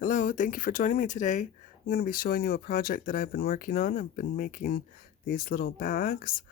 Hello, thank you for joining me today. I'm going to be showing you a project that I've been working on. I've been making these little bags.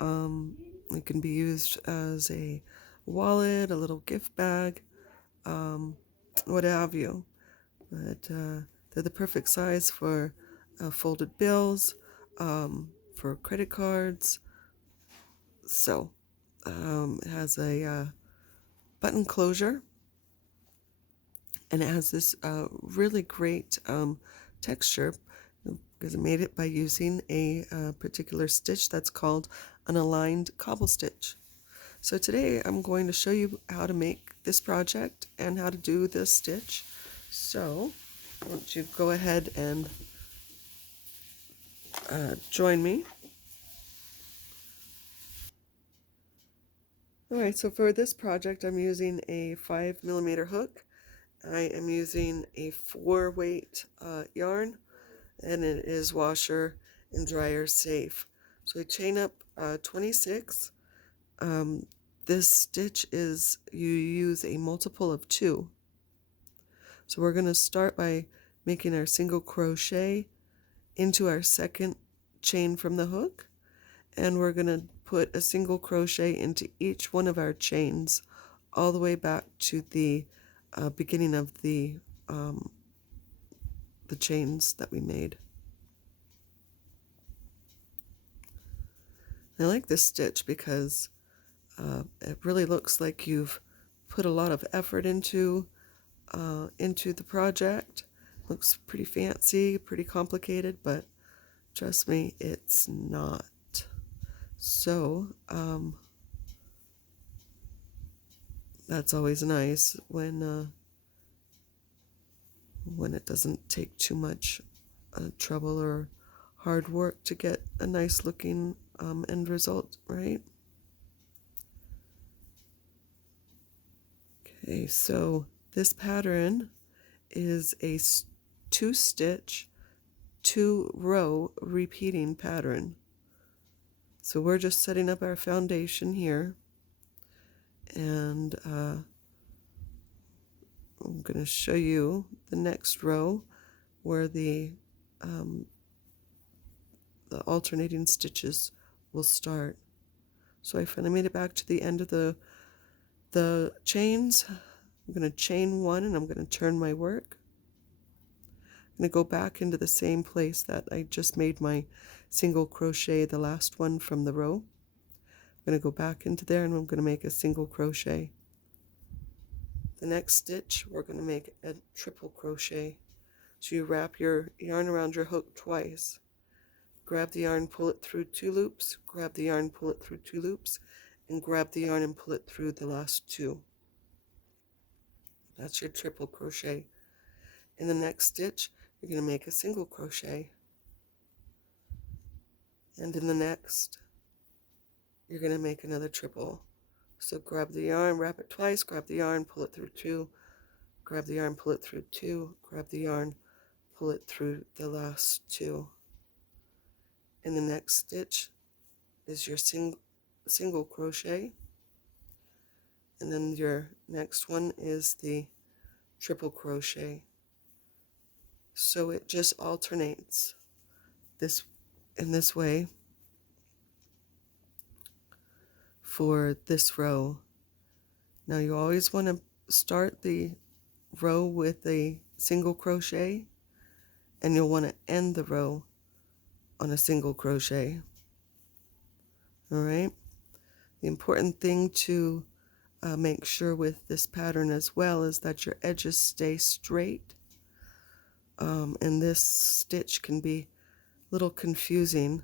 It can be used as a wallet, a little gift bag, um, what have you. But they're the perfect size for folded bills, for credit cards. So it has a button closure, and it has this really great texture because I made it by using a particular stitch that's called an aligned cobble stitch. So today I'm going to show you how to make this project and how to do this stitch. So why don't you go ahead and join me. Alright, so for this project I'm using a 5mm hook. I am using a 4-weight yarn, and it is washer and dryer safe. So I chain up 26. Um, this stitch is, you use a multiple of 2. So we're going to start by making our single crochet into our second chain from the hook, and we're going to put a single crochet into each one of our chains all the way back to the beginning of the chains that we made. I like this stitch because it really looks like you've put a lot of effort into the project. Looks pretty fancy, pretty complicated, but trust me, it's not. So that's always nice when it doesn't take too much trouble or hard work to get a nice looking end result, right? Okay, so this pattern is a 2-stitch, 2-row repeating pattern. So we're just setting up our foundation here, and I'm going to show you the next row where the alternating stitches will start. So I finally made it back to the end of the chains. I'm going to chain 1 and I'm going to turn my work. I'm going to go back into the same place that I just made my single crochet, the last one from the row. I'm going to go back into there and I'm going to make a single crochet. The next stitch, we're going to make a triple crochet. So you wrap your yarn around your hook twice. Grab the yarn, pull it through 2 loops, grab the yarn, pull it through 2 loops, and grab the yarn and pull it through the last 2. That's your triple crochet. In the next stitch, you're going to make a single crochet. And in the next, you're going to make another triple. So grab the yarn, wrap it twice, grab the yarn, pull it through 2, grab the yarn, pull it through 2, grab the yarn, pull it through the last 2. In the next stitch is your single crochet, and then your next one is the triple crochet. So it just alternates in this way for this row. Now you always want to start the row with a single crochet, and you'll want to end the row on a single crochet. All right. The important thing to make sure with this pattern as well is that your edges stay straight. And this stitch can be a little confusing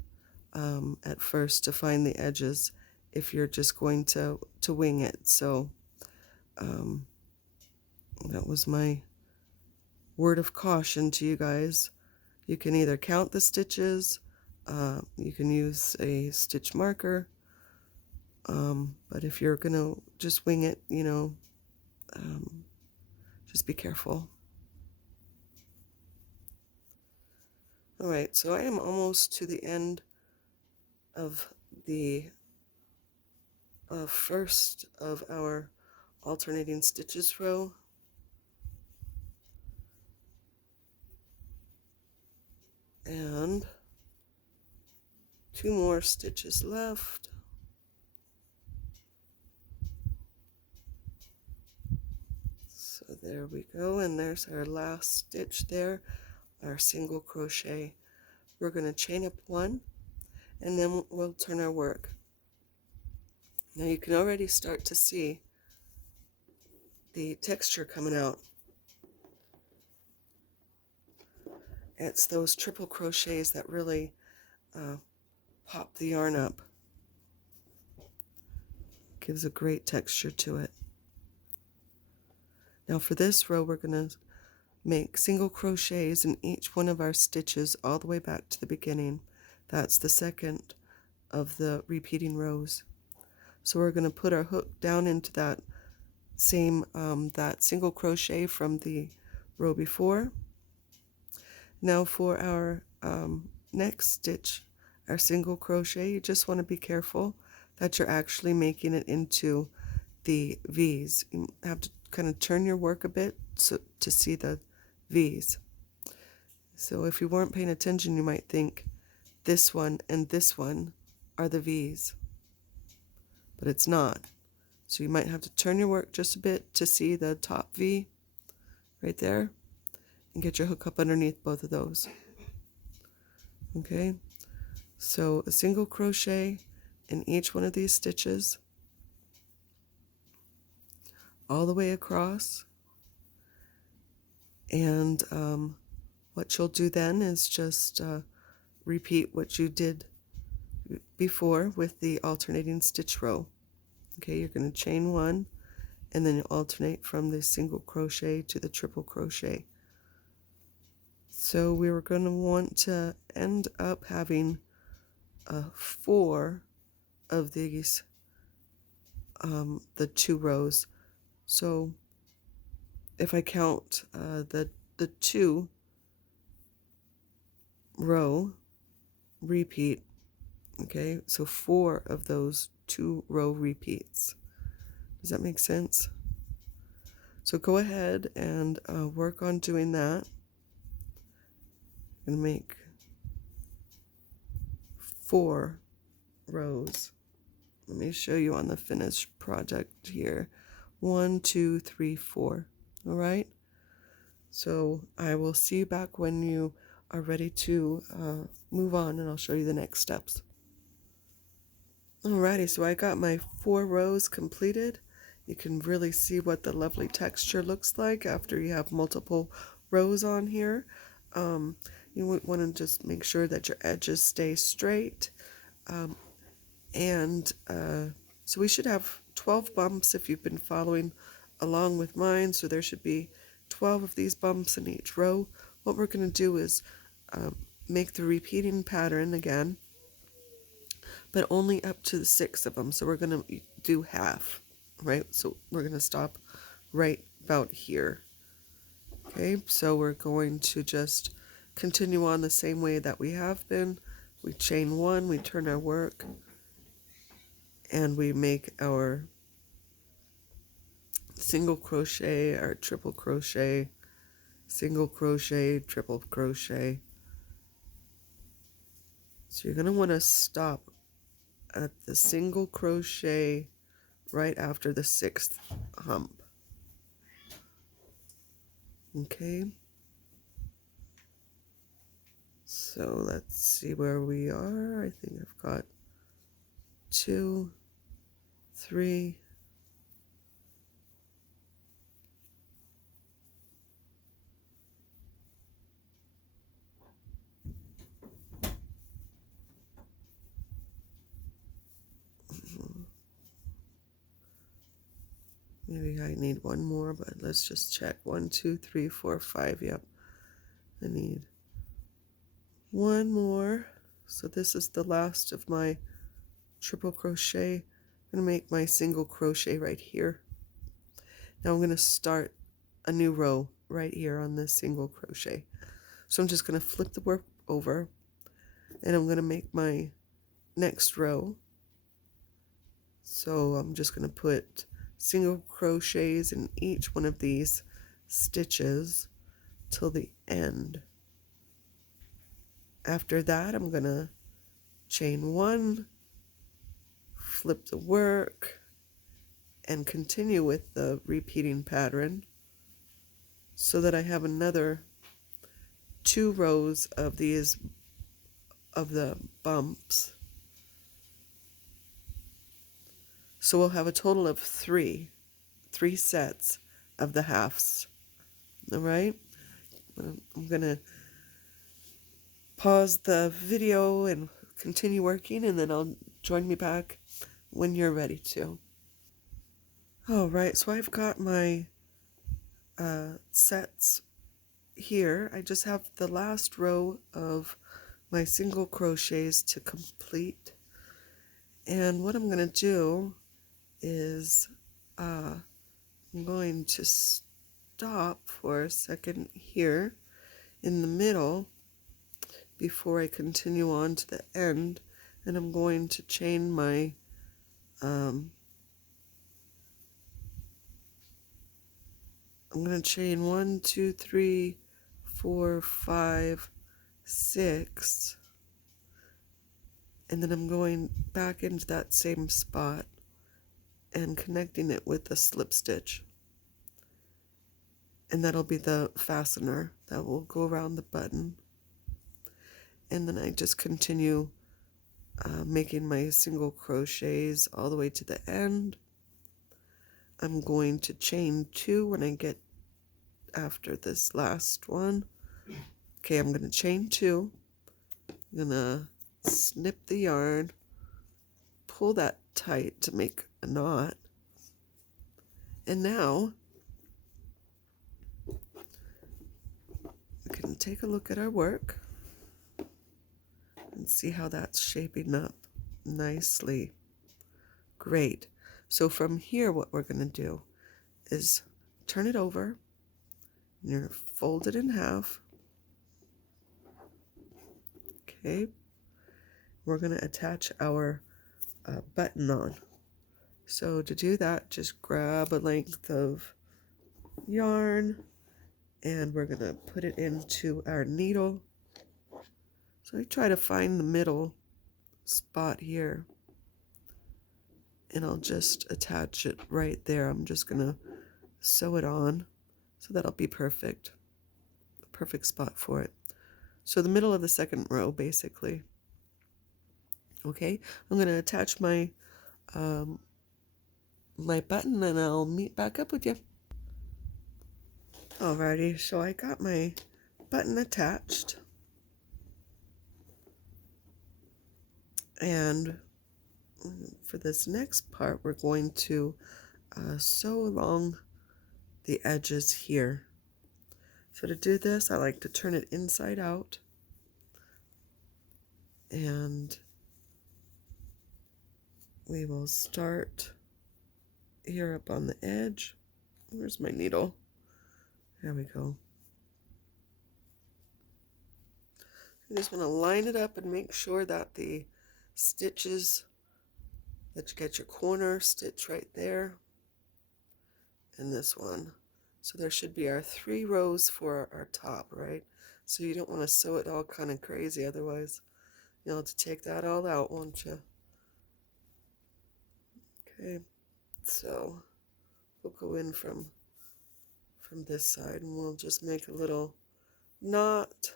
at first to find the edges if you're just going to wing it. So that was my word of caution to you guys. You can either count the stitches, you can use a stitch marker, but if you're going to just wing it, just be careful. All right, so I am almost to the end of the first of our alternating stitches row. And 2 more stitches left. So there we go, and there's our last stitch there, our single crochet. We're going to chain up 1, and then we'll turn our work. Now you can already start to see the texture coming out. It's those triple crochets that really pop the yarn up. Gives a great texture to it. Now for this row, we're going to make single crochets in each one of our stitches all the way back to the beginning. That's the second of the repeating rows. So we're going to put our hook down into that same that single crochet from the row before. Now for our next stitch, our single crochet, you just want to be careful that you're actually making it into the V's. You have to kind of turn your work a bit to see the V's. So if you weren't paying attention, you might think this one and this one are the V's, but it's not. So you might have to turn your work just a bit to see the top V right there and get your hook up underneath both of those. Okay, so a single crochet in each one of these stitches all the way across, and what you'll do then is just repeat what you did before with the alternating stitch row. Okay, you're going to chain 1 and then you alternate from the single crochet to the triple crochet. So we were going to want to end up having 4 of these, the 2 rows. So if I count the 2 row repeat, okay, so 4 of those 2 row repeats. Does that make sense? So go ahead and work on doing that. I'm going to make 4 rows. Let me show you on the finished project here. 1, 2, 3, 4. All right. So I will see you back when you are ready to move on, and I'll show you the next steps. Alrighty, so I got my 4 rows completed. You can really see what the lovely texture looks like after you have multiple rows on here. You want to just make sure that your edges stay straight. So we should have 12 bumps if you've been following along with mine. So there should be 12 of these bumps in each row. What we're going to do is make the repeating pattern again, but only up to 6 of them. So we're going to do half, right? So we're going to stop right about here. Okay, so we're going to just continue on the same way that we have been. We chain 1, we turn our work, and we make our single crochet, our triple crochet, single crochet, triple crochet. So you're going to want to stop at the single crochet right after the 6th hump. Okay, so let's see where we are. I think I've got 2, 3, maybe I need 1 more, but let's just check. 1, 2, 3, 4, 5. Yep, I need 1 more. So this is the last of my triple crochet. I'm going to make my single crochet right here. Now I'm going to start a new row right here on this single crochet. So I'm just going to flip the work over, and I'm going to make my next row. So I'm just going to put single crochets in each one of these stitches till the end. After that, I'm going to chain 1, flip the work, and continue with the repeating pattern so that I have another 2 rows of these of the bumps. So we'll have a total of 3 sets of the halves. All right? I'm going to pause the video and continue working, and then I'll join me back when you're ready to. All right, so I've got my sets here. I just have the last row of my single crochets to complete. And what I'm going to do is I'm going to stop for a second here in the middle before I continue on to the end, and I'm going to chain my I'm going to chain 1, 2, 3, 4, 5, 6, and then I'm going back into that same spot and connecting it with a slip stitch. And that'll be the fastener that will go around the button. And then I just continue making my single crochets all the way to the end. I'm going to chain 2 when I get after this last one. Okay, I'm going to chain 2. I'm going to snip the yarn, pull that tight to make a knot. And now we can take a look at our work and see how that's shaping up nicely. Great. So from here, what we're going to do is turn it over. And you're fold it in half. Okay. We're going to attach our button on. So to do that, just grab a length of yarn and we're going to put it into our needle. So I try to find the middle spot here, and I'll just attach it right there. I'm just going to sew it on, so that'll be perfect. The perfect spot for it. So the middle of the second row, basically. Okay, I'm going to attach my my button, and I'll meet back up with you. Alrighty, so I got my button attached, and for this next part, we're going to sew along the edges here. So to do this, I like to turn it inside out, and we will start here up on the edge. Where's my needle? There we go. You just want to line it up and make sure that the stitches, that you get your corner stitch right there and this one. So there should be our 3 rows for our top, right? So you don't want to sew it all kind of crazy, otherwise you'll have to take that all out, won't you? Okay, so we'll go in from this side, and we'll just make a little knot.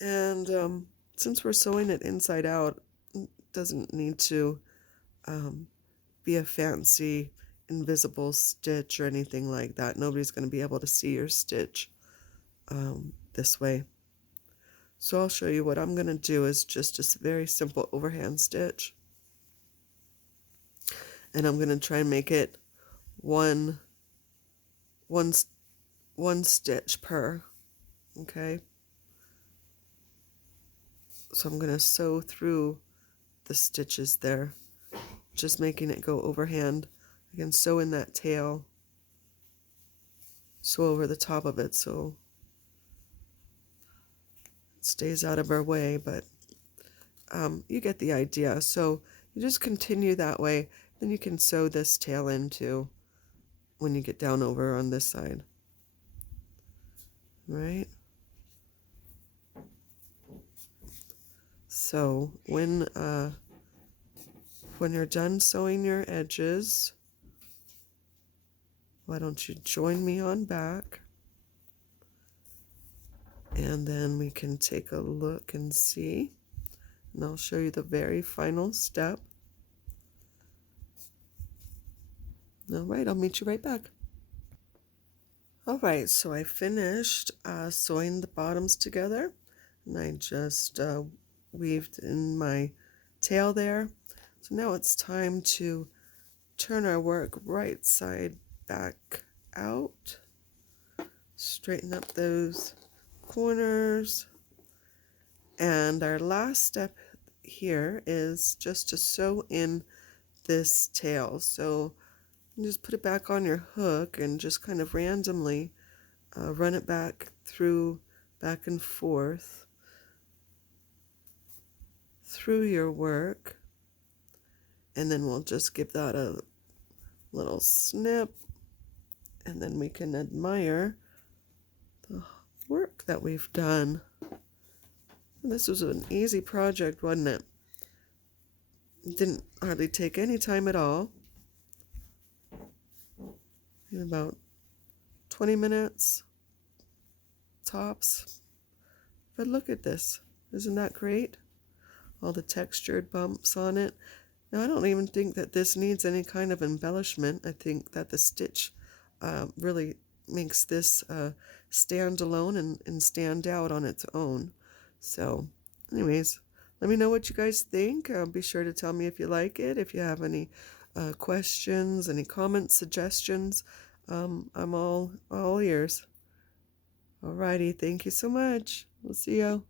And since we're sewing it inside out, it doesn't need to be a fancy invisible stitch or anything like that. Nobody's going to be able to see your stitch this way. So I'll show you what I'm going to do is just a very simple overhand stitch. And I'm going to try and make it one stitch per, okay? So I'm going to sew through the stitches there, just making it go overhand. I can sew in that tail, sew over the top of it so it stays out of our way, but you get the idea. So you just continue that way, then you can sew this tail in too when you get down over on this side. Right? So when you're done sewing your edges, why don't you join me on back, and then we can take a look and see, and I'll show you the very final step. All right, I'll meet you right back. All right, so I finished sewing the bottoms together, and I just weaved in my tail there. So now it's time to turn our work right side back out, straighten up those corners, and our last step here is just to sew in this tail. So you just put it back on your hook and just kind of randomly run it back and forth through your work, and then we'll just give that a little snip, and then we can admire the work that we've done. This was an easy project, wasn't it? It didn't hardly take any time at all. In about 20 minutes tops. But look at this. Isn't that great? All the textured bumps on it. Now, I don't even think that this needs any kind of embellishment. I think that the stitch really makes this stand alone and stand out on its own. So, anyways, let me know what you guys think. Be sure to tell me if you like it. If you have any questions, any comments, suggestions, I'm all ears. Alrighty, thank you so much. We'll see you.